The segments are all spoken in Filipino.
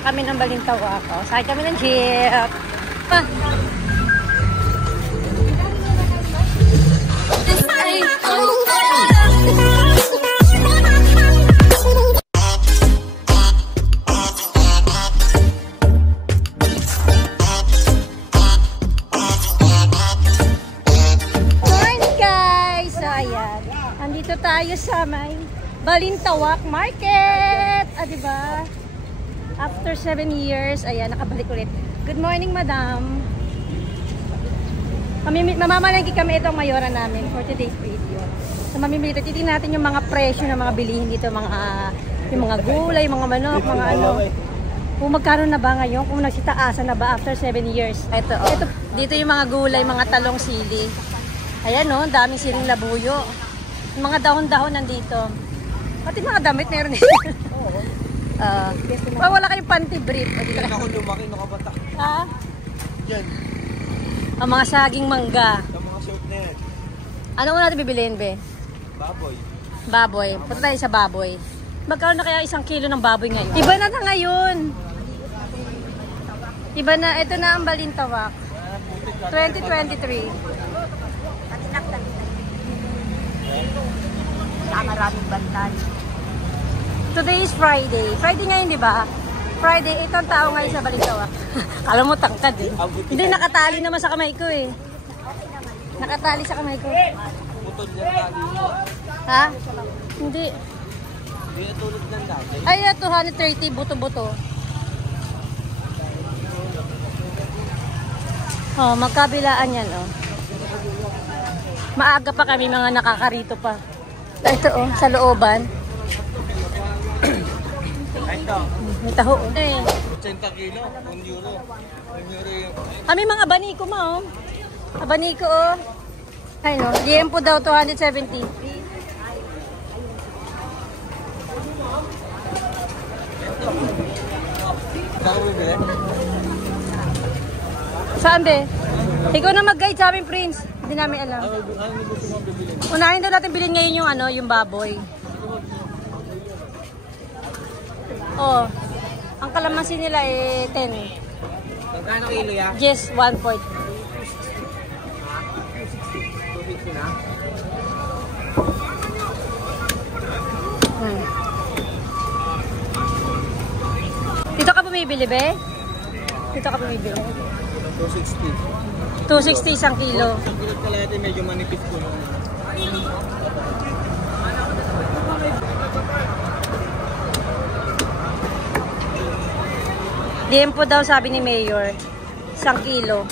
Papunta kami ng Balintawak. Oh, sakay kami ng jeep. Ah. Morning guys! So ayan, andito tayo sa may Balintawak Market. Ah, diba? After 7 years, ayan, nakabalik ulit. Good morning, madam. Mamamalengke kami itong mayora namin for today's video. So, mamimili tayo. Titingnan natin yung mga presyo ng mga bilihin dito. Yung mga gulay, mga manok, mga ano. Kung magkano na ba ngayon? Kung nagsitaasan na ba after 7 years? Ito, oh. Dito yung mga gulay, mga talong sili. Ayan, oh, daming siling labuyo. Yung mga dahon-dahon nandito. Pati mga damit meron dito. Wala kayong panty brief. Hindi ako lumaki, nakabata. Ha? Yan. Ang mga saging mangga. Ang mga short na yan. Ano ko natin bibiliin, be? Baboy. Baboy. Punta tayo sa baboy. Magkano na kaya 1 kilo ng baboy ngayon? Iba na ngayon. Iba na. Ito na ang Balintawak. 2023. Maraming bantay. Today is Friday. Friday ngayon, di ba? Friday, itong tao ngayon sa Balintawak. Kala mo tangkad eh. Hindi, nakatali naman sa kamay ko eh. Nakatali sa kamay ko. Putol yan tali mo. Ha? Hindi. Hindi na tulad ng dati. Ay, 230, buto-buto. Oh, magkabilaan yan, oh. Maaga pa kami, mga nakakarito pa. Ito, oh, sa looban. Ito. May taho. Eh. 80 kilo, 1 euro. 1 euro yung... Kami mga abaniko ma, oh. Abaniko, oh. Ay, no. Liempo daw, 270. Saan ko bibili? Saan, be? Ikaw na mag-guide sa amin, Prince. Hindi namin alam. Ano gusto mo bibili? Unahin daw natin bilhin ngayon yung ano, yung baboy. Oh. Ang kalamansi nila eh 10. Magkano kilo yan? Yes, 1 point. 250 na? Dito ka bumibili, be? Dito ka bumibili. 260. 260 isang kilo. Isang kilo kalahati, medyo manipis po. Liempo daw sabi ni Mayor. 1 kilo.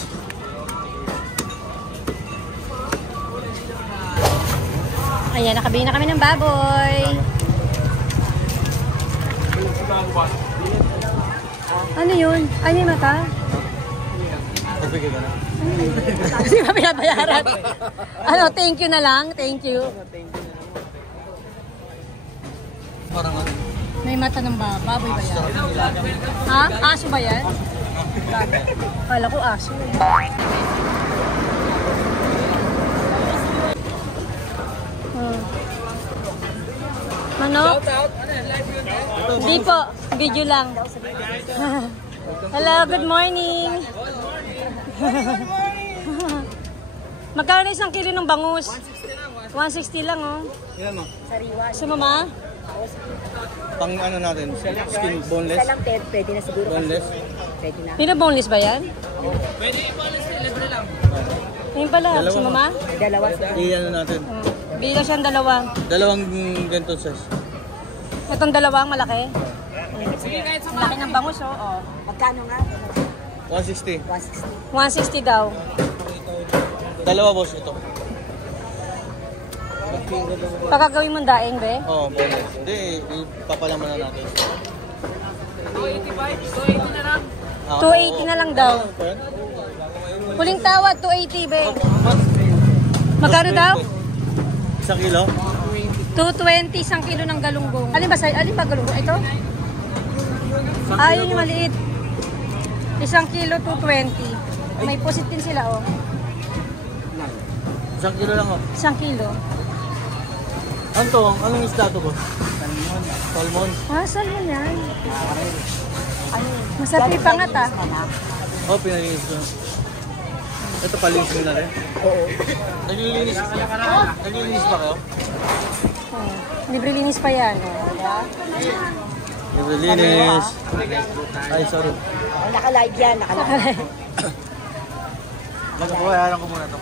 Ayan, nakabili na kami ng baboy. Ano yun? Ay, may mata. Nagbigay ka na? Kasi mapinabayaran. Ano, thank you na lang. Thank you. Parang ano? May mata ng baboy ba yan? Ha? Aso ba yan? Kala ko aso. Manok? Hindi po. Video lang. Hello, good morning. Magkano na 1 kilo ng bangus? 160 lang, oh. Yan mo. Gusto mo, ma? Pang ano natin? Skin boneless? Isa lang, pwede na siguro. Boneless? Pwede na. Pinaboneless ba yan? Pwede boneless, libre lang. Ayun pala. Gusto mo, ma? Dalawa. I-ano natin? Bila siyang dalawa. Dalawang ganito size. Itong dalawang malaki. Sige, kahit sa laki ng bangus, oh. Oh. Magkano nga? 160. 160. 160 daw. Dalawa boss ito. Pagkagawin mong daing, be? Oo, boneless. Hindi, ipapalaman na natin. 280 na lang daw. Huling tawad, 280, be. Magkano daw? 1 kilo? 220, 1 kilo ng galunggong. Alin ba galunggong? Ito? Ayun yung maliit. 1 kilo, 220. May pusit din sila, oh. 1 kilo lang oh. 1 kilo. Ano to? Anong isda to boss? Salmon. Ah, salmon yan. Ano? Masarap yung pangat ah. Oh, pinalinis ko. Ito palinis mo na rin. Oo. Naglilinis ba kayo? Oh, libre linis pa yan. Oh, diba? Naglilinis. Ay, sorry. Oh, naka-live yan, naka-live. Magpapayaran ko muna ito.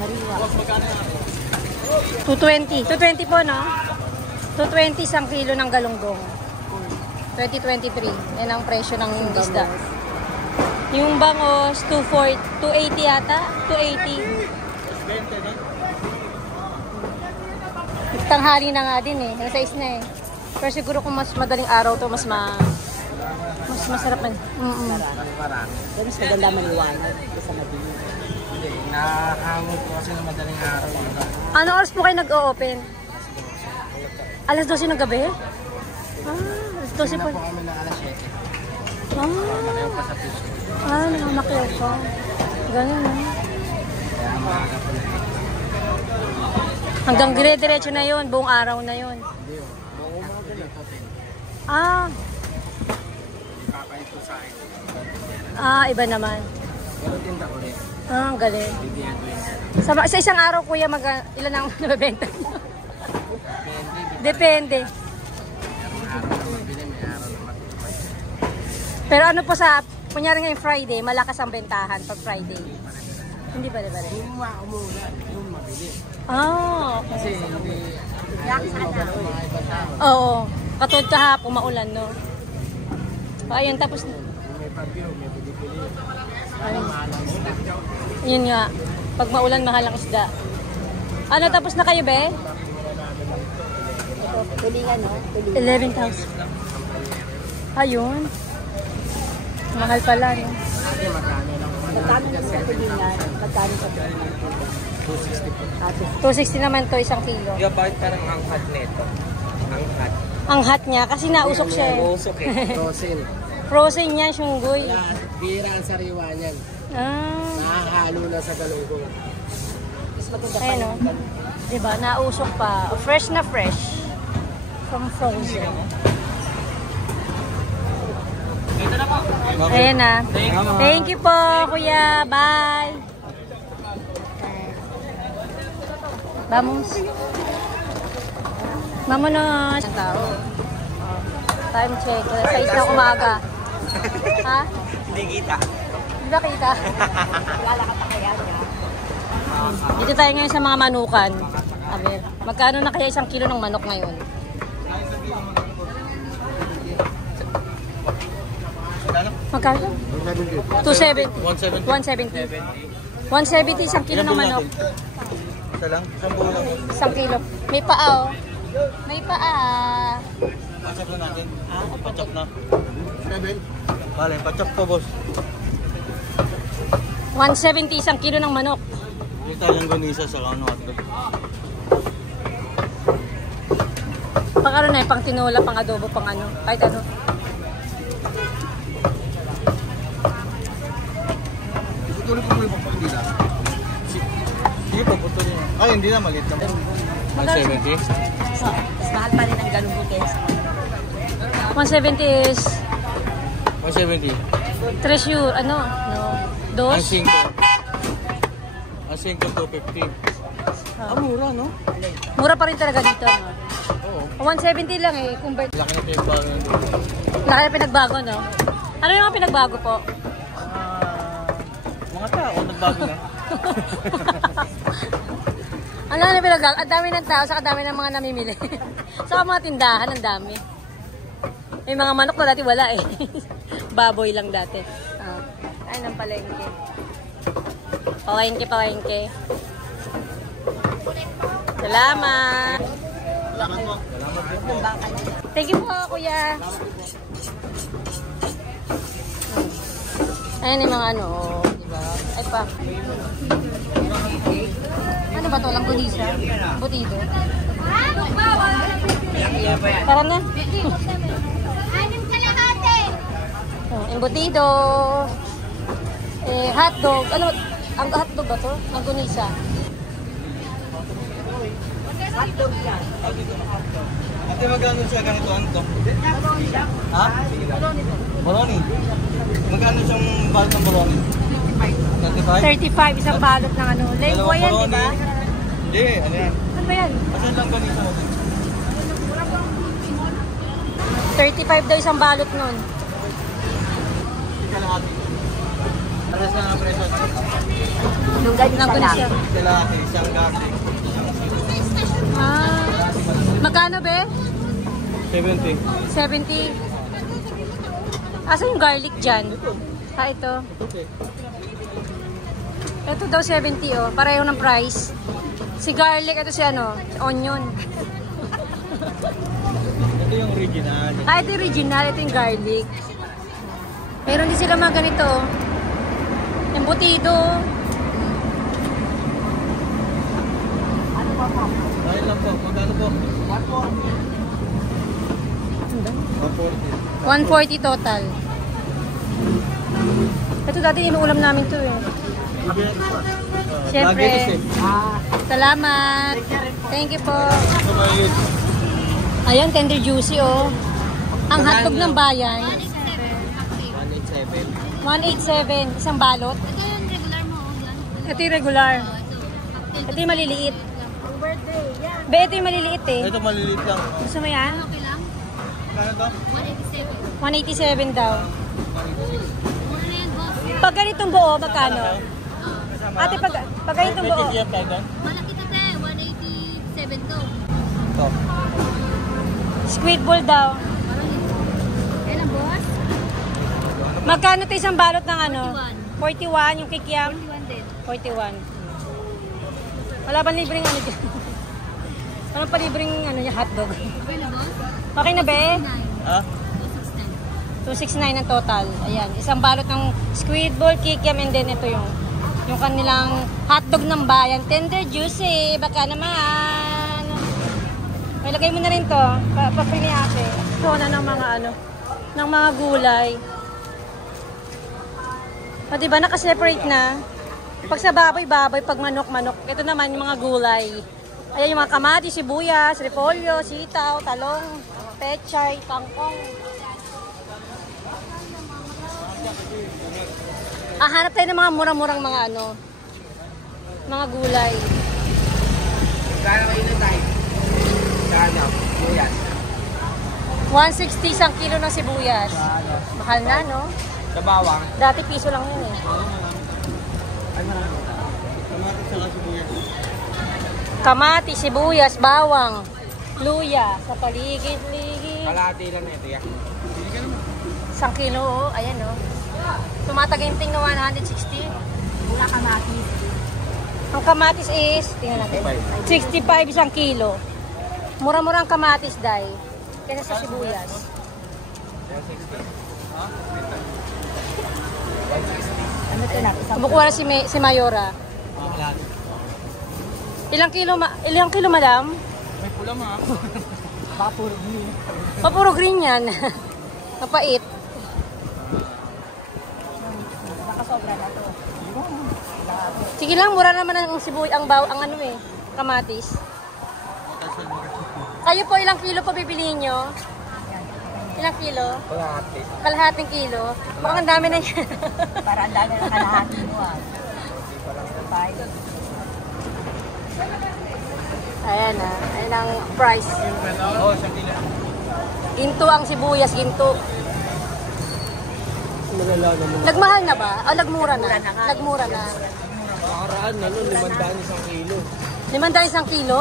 Hariwa. 220. 220 po, no? 220 isang kilo ng galunggong. 2023. Yan ang presyo ng isda. Yung bangos, 280 yata? 280. Tanghali na nga din eh. Nasa is na eh. Pero siguro kung mas madaling araw to mas masarap man. Pero mas maganda maliwanag sa madilim. Hindi, nakakamot ko kasi na madaling araw. Ano oras po kayo nag-o-open? Alas 12 ng gabi? Alas 12 po. Kami na alas 7. Ah, Pa sa piso. nakamakyaw ka. Ganun na. Kaya maaga pa na. Hanggang dire-diretso na yun, buong araw na yun. Hindi o. Buong umaga na ito. Ah, Kakain ko sa akin. iba naman. Pero tinda ulit. Ah, ang galing. Hindi yan doon. Sa isang araw, kuya, ilan ang nabibenta? Depende. May araw na mabili, may araw na matipay. Pero ano po sa, kunyari ngayong Friday, malakas ang bentahan pag Friday. Hindi ba, diba? Yung umulan, yung mabili. Ah, okay. Kasi hindi... Mga iba tao. Oo. Katulad kahapon, maulan, no? Ayun, tapos, May bagyo, may bili-bili. ayun, Mahalang isda. yun nga. Pag maulan, mahal ang isda. Ano, tapos na kayo, be? Ito, tulingan, no? Tulingan. 11,000. Ayun. Mahal pala, no? Kasi magkano lang. Magkano naman sa tulingan? Magkano sa tulingan? 260 po. 260 naman to, isang kilo. Yeah, bakit parang angkat nito? Angkat. Ang hot niya, kasi nausok siya eh. Usok eh. Frozen. Frozen yan, syunggoy. Kaya bira ang sariwa niyan. Ah, Nakahalo na sa galunggong. Mas maganda pa ayun, yung no? Diba, nausok pa. Fresh na fresh. From frozen. Ayan na. Thank you po, kuya. Bye. Vamos. Mamonos. Ang tao. Time check. Sa isang umaga. Ha? Hindi kita. Di ba kita? kilala ka pa kaya niya. Dito tayo ngayon sa mga manukan. Aber, magkano na kaya isang kilo ng manok ngayon? Magkano? 270. 170. 170 isang kilo ng manok. Ito lang? Isang buo lang. Isang kilo. May paa oh. May paa. Pachop na natin. Pachop na. 7. Bale, pachop po boss. 170 isang kilo ng manok. Dito yung gonisa sa kano hotdog. Pang ano na pang tinola, pang adobo, pang ano. Kahit ano. Itutuloy po mo yung pagpagdila. Sige po, putol niyo. Ay, hindi na, maliit naman. 170? Mas mahal pa rin ang galunggong kaya sa 170 is 170. treasure, ano? No. Ang Dos? 5. Ang 5, 250. Ah. Mura, no? Mura pa rin talaga dito, no? Oo. 170 lang eh, convert. Laki na yung bago ng dulo. Laki na pinagbago, no? Ano yung mga pinagbago po? Mga tao, nagbago na. Ano na pinagbago? Ang dami ng tao, saka dami ng mga namimili. Saka mga tindahan, ang dami. May mga manok na dati wala eh. Baboy lang dati. Ay, ng palengke. Palengke. Salamat! Salamat po. Thank you po, kuya. Ayan yung mga ano, oh, diba? Ay pa. Ano ba to? Langgunisa? Butido? Tara na. Oh, embutido. Hotdog. Ano? Ang hotdog ba to? Langgunisa. Hotdog yan. Ate, magkano siya ganito? Ano to? Ha? Bologna. Magkano siyang balot ng bologna? 35 isang balot ng ano. Lengua yan, di ba? Hindi, ano yan? Ano ba yan? Asan lang ganito natin? 35 daw isang balot nun. Ika lang ate. Alas na nga presyo. Yung ganyan Nang lang. siya. Ika lang ate, isang garlic. Ah, magkano be? 70. 70. Asa yung garlic dyan? Ah, ito. Okay. Ito daw 70 oh. Pareho ng price. Si garlic, ito si ano? Si onion. Ito yung original. Ah, ito yung original. Ito yung garlic. Meron din sila mga ganito. Embutido. Dahil lang po, magkano po? 140. 140 total. Ito dati inuulam namin to eh. Siyempre. Salamat. Thank you po. Ayan, tender juicy oh. Ang hotdog ng bayan. 187. Isang balot. Ito yung regular. Ito yung maliliit. Be, ito yung maliliit eh. Ito maliliit lang. Gusto mo yan? Kano to? 187 daw. Pag ganitong buo, magkano? Ate, pag ganitong buo. Malaki na tayo, 187 to. Ito. Squid ball daw. Kailan, boss? Magkano ito isang balot ng ano? 41 yung kikiam? 41 din. 41. Wala ba libreng ano dyan? Walang pa libreng ano niya, hotdog. Okay na, boss? Okay na be? 9. Ha? 269. 269 ang total. Ayan, isang balot ng squid ball, kikiam, and then ito yung kanilang hotdog ng bayan. Tender juicy, baka naman. May lagay mo na rin to, papili ate. Ito na ng mga ano, ng mga gulay. O diba, nakaseparate na. Pag sa baboy, pag manok. Ito naman yung mga gulay. Ayan yung mga kamatis, sibuyas, repolyo, sitaw, talong, pechay, kangkong. Hanap tayo ng mga murang-murang mga ano, mga gulay. Kaya kayo na tayo. Kaya, buyas. 160 isang kilo ng sibuyas. Mahal na, no? Sa bawang. Dati piso lang yun eh. Ay, marami. Kamatis sa sibuyas. Kamatis, sibuyas, bawang, luya, sa paligid-ligid. Kalahati lang na ito, ya. Isang kilo, oh. Ayan, oh. Tumataginting na 160. Wala kamatis. Ang kamatis is, tingnan natin, 65 isang kilo. Mura-mura ang kamatis, day. Kaya sa sibuyas. Ano ito natin? Kumukuha na si Mayora. Ilang kilo, madam? May pula ma. Baka puro green. Puro green yan. Mapait. Baka sobra na to. Sige lang, mura naman ang ang ano eh, kamatis. Kayo po, ilang kilo po bibilihin nyo? Ilang kilo? Kalahati. Kalahating kilo? Mukhang ang dami na yan. Para ang dami na kalahati mo, ah. Ayan ah, ayan ang price. Oo, isang kilo. Ginto ang sibuyas, ginto. Nagmahal na ba? O nagmura na? Nagmura na. Makaraan na nun, 500 isang kilo. 500 isang kilo?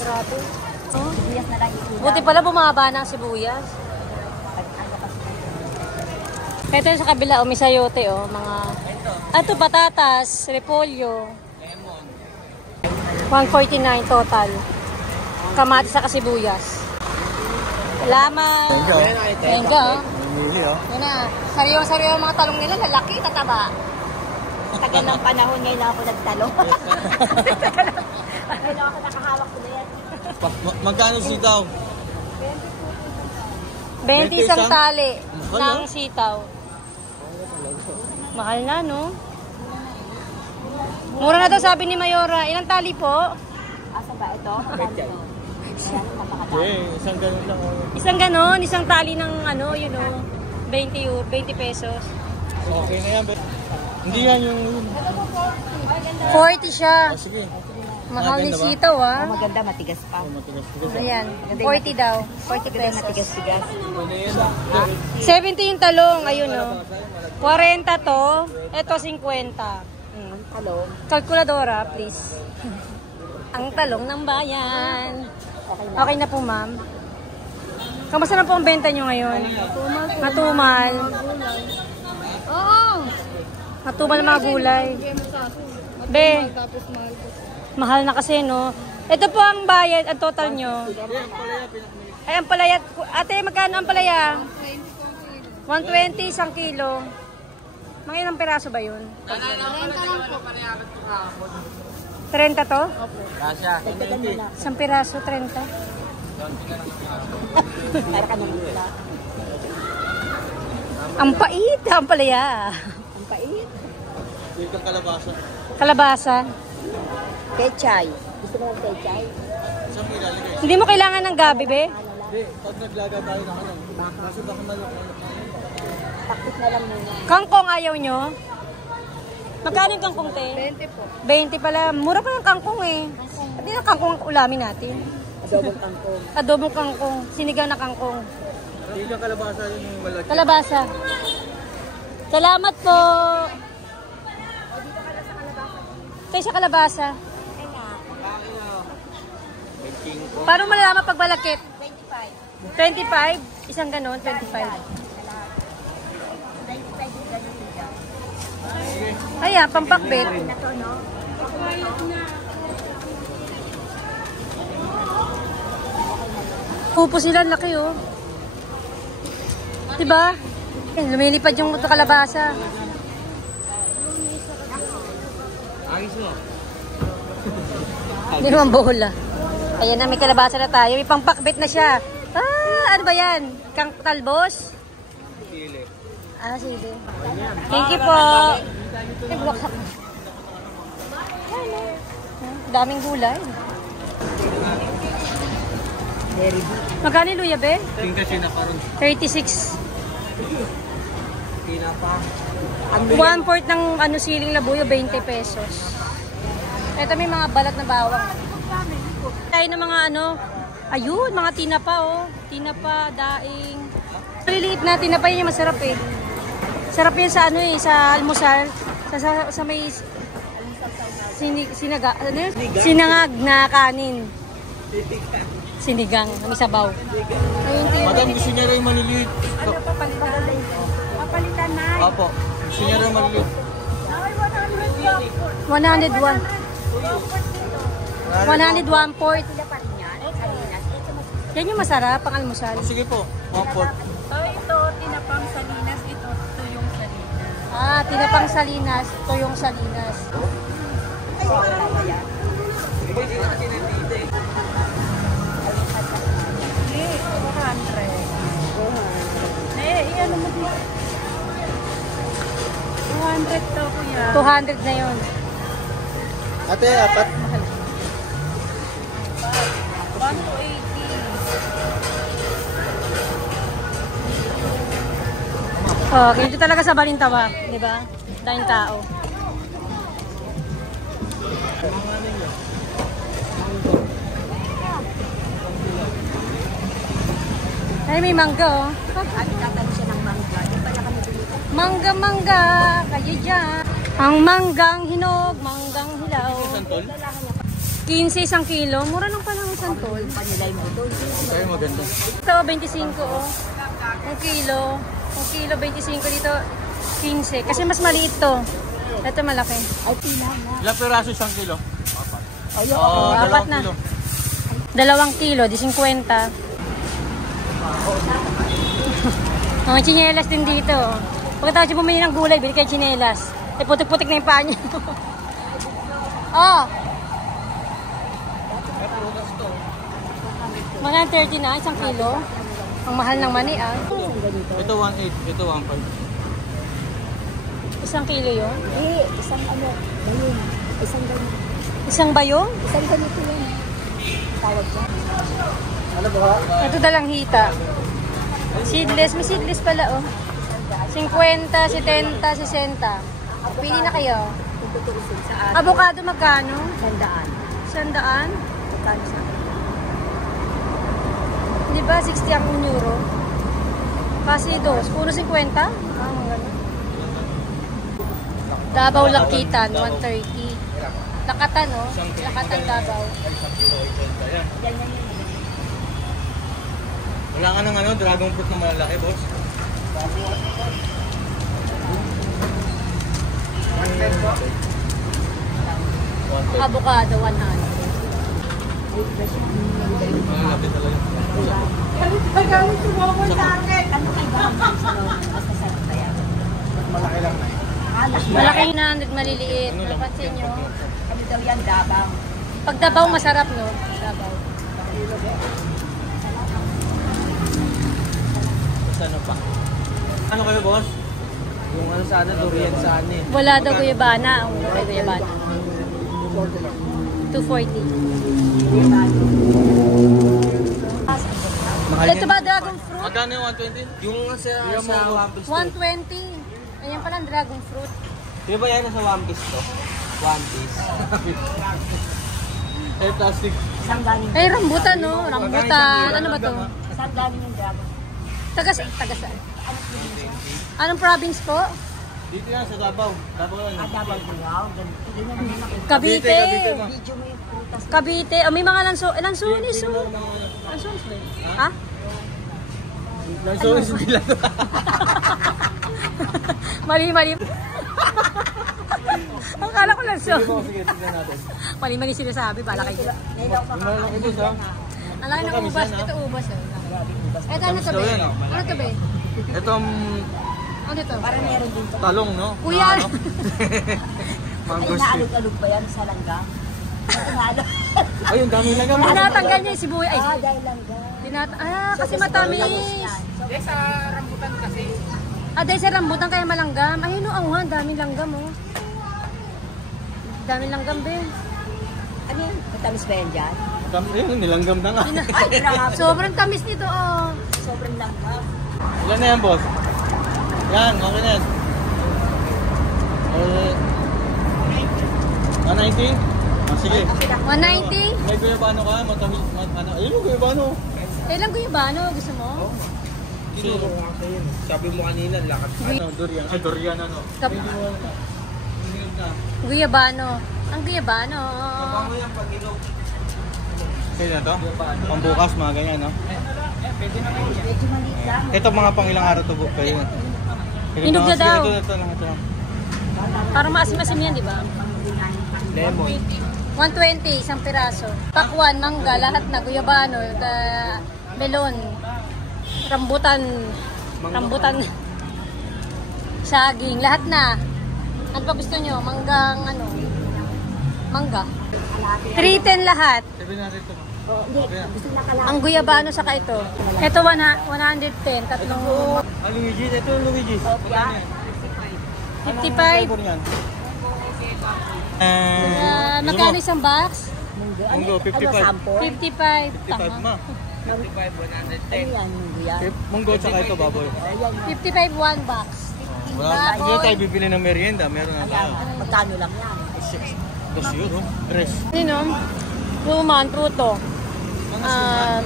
Grabe. Oh, Buyas na lang yung buti pala bumaba na ang sibuyas. Ito yung sa kabila, may sayote, oh, mga... Ito, patatas, repolyo. 149 total. Kamatis sa kasibuyas. Salamat. Thank you. Mili, oh. Yan na. Sariwa-sariwa ang mga talong nila. Lalaki, tataba. tagal ng panahon ngayon lang ako nagtalong. Ngayon lang ako nakahawak ko na yan. Magkano sitaw? 20 isang tali Mahal, ng no? sitaw. Mahal na, no? Mura na daw sabi ni Mayora. Ilang tali po? Asa ba ito? Pechay. Ayan, napakadami. Eh, isang ganun lang. Isang ganon, isang tali ng ano, 20 pesos. Okay na yan. Hindi yan yung... 40 siya. sige. Mahal ni Maganda ba? sitaw ah. Maganda, matigas pa. Matigas-tigas. Ayan, 40 daw. 40 pesos. Matigas-tigas. Pwede yan ah. 70 yung talong, ayun oh. 40 to, ito 50. Hello. Kalkuladora, please. Ang talong ng bayan. Okay na po, ma'am. Kamusta na po ang benta nyo ngayon? Matumal. Oo. Matumal ang mga gulay. Be, mahal na kasi, no? Ito po ang bayad, ang total nyo. Ay, ang palaya. Ate, magkano ang palaya? 120, 1 kilo. Mga ilang piraso ba yun? 30 to? Kasya. 1 piraso, 30. Para ka naman nila. Ang pait, ang palaya. Ang pait. Dito ang kalabasa. Kalabasa. Pechay. Gusto mo ng pechay? Saan mo ilalagay? Hindi mo kailangan ng gabi, be? Hindi, pag naglaga tayo ng ano. Kaso baka malok. Taktik na lang muna. Kangkong ayaw nyo? Magkano yung kangkong, te? 20 po. 20 pala. Mura pa ng kangkong eh. Hindi na kangkong ang ulamin natin. Adobong kangkong. Adobong kangkong. Sinigang na kangkong. Dito ang kalabasa yun yung malaki. Kalabasa. Salamat po. Tayo sa kalabasa. Paano malalaman pag malakit? 25. Isang ganon, 25. Ayan, pampakbit. Pupo sila, laki oh. Diba? Lumilipad yung kalabasa. Ayos mo. Hindi naman bola. Ayan na, may kalabasa na tayo. May pampakbit na siya. Ah, ano ba yan? Kang talbos? Sili. Ah, sige. Thank you po. Ay, bulaklak. Daming gulay. Magkano yung luya, be? Tingin kasi na karoon. 36. Tinapa. 1/4 ng ano, siling labuyo, 20 pesos. Ito may mga balat na bawang. Tayo ng mga ano, ayun, mga tinapa oh. Tinapa, daing. Maliliit na tinapa yun yung masarap eh. Sarap yun sa ano eh, sa almusal. Sa may ano yun? Sinangag na kanin. Sinigang, may sabaw. Ayun, Madam, gusto niya rin maliliit. ano pa palitan? Papalitan na. Opo. Gusto niya rin maliliit. 101. 101 port. Yan yung masarap, pang almusal. Sige po. 1/4. Ito, tinapang salinas. Ito, tuyong salinas. Ah, tinapang salinas, toyong salinas. Ano mo dito? 200 to, kuya. 200 na yun. Ate, apat. 180. Oh, ganito talaga sa Balintawak, di ba? Daming tao. Ay, may mangga oh. Ano tatalo siya ng mangga? Di pala kami dito. Mangga, kayo dyan. Ang manggang hinog, manggang hilaw. Santol? 15 isang kilo. Mura lang pala ng santol. Panilay mo doon. Ay, maganda. Ito, 25 oh. 1 kilo. 1 kilo, 25 dito. 15. Kasi mas maliit to. Ito malaki. Ay, pila na. Ilang peraso isang kilo? Ayun, Oo, apat 2 na. kilo. 2 kilo, di 50. Mga tsinelas din dito. Pagkatapos yung bumili ng gulay, bili kayo tsinelas. Eh, putik-putik na yung paa niya. Oh! Mga 30 na, isang kilo. Ang mahal ng mani ah. Ito 1.8, ito 1.5. Isang kilo yun. isang ano, bayun. Isang ganito. Isang bayong? Isang ganito yan. tawag dyan. Ano ba? Ito dalang hita. Seedless. May seedless pala, oh. 50, 70, 60. Pili na kayo. Tuturusin sa atin. Avocado magkano? 100. 100? Magkano sa akin? Di ba 60 ang euro? Kasi dos. Puro 50? Ah, ganun. Davao Lakitan, 130. Lakatan, no? Lakatan Davao. Wala ka ng ano, dragon fruit na malalaki, boss? Avocado, 100. Malalaki talaga. Pagkawin sumobor sa akin. Ano kayo ba? Basta sa kaya. Malaki lang na Malaki na, maliliit. Napansin nyo? Kami daw yan, Dabang. Pag Davao, masarap, no? Davao. Ano pa? Ano kayo, boss? Yung ano sana, durian sana eh. Wala daw guyabana. Ang may guyabana. 240. Mahal Ito ba dragon fruit? Magkano yung 120? Yung sa One Piece. 120. Ayan pala ang dragon fruit. Di ba yan nasa One Piece to? One Piece. Eh, plastic. Isang galing. Ay, rambutan, no? Rambutan. Ano ba to? Isang galing yung Dabang. Taga saan? Anong province po? Dito yan sa Davao. Davao yan. Dabang ko, wow. Ganyan mo nakita. Cavite. ma. Video mo yung prutas. Cavite. Oh, may mga lansones, oh. Lansones ba yun? Ha? Lansones bilang. Mali. Akala ko lansones. Sige, tignan natin. Mali sinasabi. Bala kayo. Nailaw ka Yung malaki boss ha. Ang laki ng ubas. Ito ubas, eh. Ito ano to, daw be? yan, oh. Ano to, be? Itong Ano to? Para meron din to. talong, no? Kuya. Na ano? Ay, Mangosteen. naalog-alog ba yan sa langgam? Naalog. Ay, yung dami lang naman. Tinatanggal niya yung sibuyas. Ay, Dahil langgam. kasi matamis. Sa rambutan kasi. Dahil sa rambutan kaya malanggam. Ayun, ang nga, daming langgam, oh. Daming langgam, be. Ano yun? Matamis ba yan dyan? Ayun, nilanggam na nga. Ay, grabe. Sobrang tamis nito, oh. Sobrang langgam. Ilan na yan, boss? Yan, okay na yan. 190? Ah, sige. 190? May guyabano ka, matamis, ano. Ayun yung guyabano. Kailan ko yung bano? Gusto mo? Sinuro nga sa'yo. Sabi mo kanina, lakat. Ano, durian. Ay, durian ano. Kap- na. Guyabano. Ang guyabano. Kapango yan pag ilog. Kaya na to? Pambukas, mga ganyan, no? Medyo maliit lang. Ito mga pang ilang araw to book kayo. Hinog na daw. Ito lang, ito lang. Parang maasim-asim yan, di ba? Lemon. 120, isang piraso. Pakwan, mangga, lahat na. Guyabano, melon, rambutan, saging, lahat na. Ano pa gusto nyo? Mangga. 310 lahat. Sabi natin ito. Oh, hindi. Gusto na kalahati. Ang guyabano saka ito. Ito 110, tatlong Ah, Luigi. Ito yung Luigi. Opya. 55. Magkano isang box? Munggo, 55. Ano, sampo? 55. 55 Tama. ma. Ano yan, munggo yan? Munggo tsaka ito baboy. Ayan. 55 one box. Wala. Hindi tayo bibili ng merienda. Meron na tayo. Ayan. Magkano lang yan? Dos yun, oh. Tres. Ano? Ruman, pruto.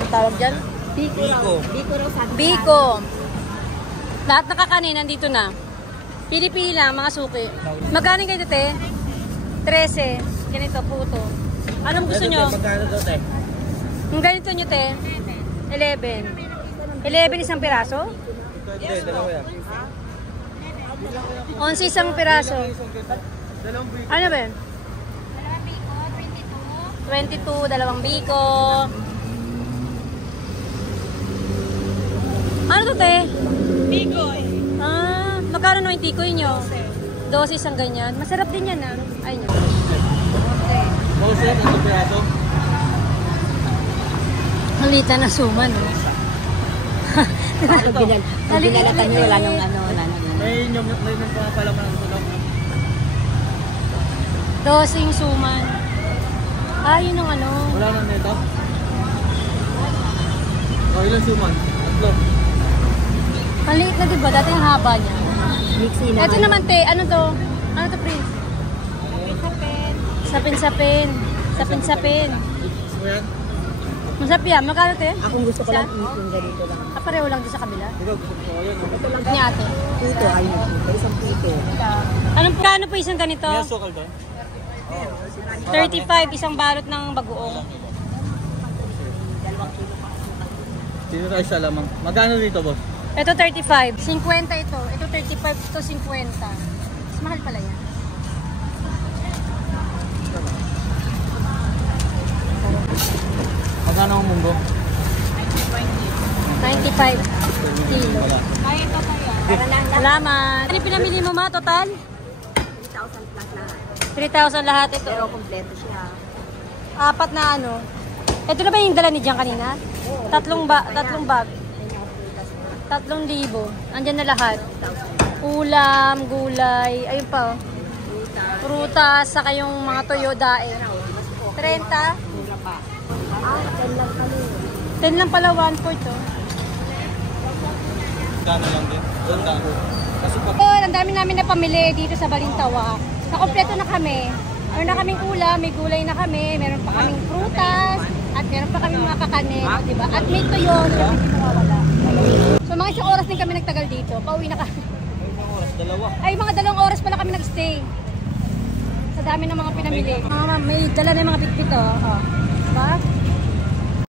Tawag dyan? Biko. Biko raw sabi. Biko. Lahat ng kakanin nandito na. Pili-pili lang, mga suki. Magkano kayo dito, te? 13. Ganito, puto. Anong gusto nyo? Magkano daw tayo? Ang ganito nyo, te? 11. 11 isang piraso? Ito, dalawa yan. 11 isang piraso. Dalawang biko. Ano ba yun? 22, dalawang biko. Ano to, te? Bikoy. Magkano naman yung tikoy nyo? 12 isang ganyan. Masarap din yan, ah. Ayun yun. Bawos yan, ito piraso. Halita na suman, no? Pag ginalatan nyo, wala nung ano, wala nung ano. May inyong pumapalaman ng tulong. 12 suman. Yun ang ano. Wala nang nito? Ilan suman? Tatlo. Maliit na diba? Dati ang haba niya. Mixi na. Ito naman te, ano to? Ano to, Prince? Sapin-sapin. Sapin-sapin. Gusto mo yan? Masarap yan. Magkano te? Akong gusto ko Isa? lang yung ganito lang. Pareho lang doon sa kabila. Ikaw, gusto ko yan. Ito lang. Ni ate. Pito, ayun. Isang pito. Anong kano po isang ganito? May sukal doon? 35, isang balot ng bagoong. Dito tayo sa lamang. Magkano dito, boss? Ito 35. 50 ito. Ito 35, ito 50. Mas mahal pala yan. Magkano ang munggo? 95 kilo. Wala. Salamat. Ano yung pinamili mo ma? Total? 3,000 plus lahat. 3,000 lahat ito. Pero kompleto siya. Apat na ano. Ito na ba yung dala ni Diyan kanina? Tatlong bag. 3,000. Andyan na lahat. Ulam, gulay, ayun pa. Prutas, saka yung mga toyo dae. 30? 10 lang pala, 1 quart to. Magkano lang din? Magkano? Kasi pag... Oh, ang dami namin na pamili dito sa Balintawa. Nakompleto na kami. Meron na kaming ulam, may gulay na kami, meron pa kaming prutas, at meron pa kaming mga kakanin, di ba? At may tuyo, syempre hindi mawawala. So mga isang oras din kami nagtagal dito. Pauwi na kami. Ilang oras? Dalawa. Ay, mga 2 oras pala kami nagstay. Sa dami ng mga pinamili. May dala na yung mga bitbit, oh. Diba?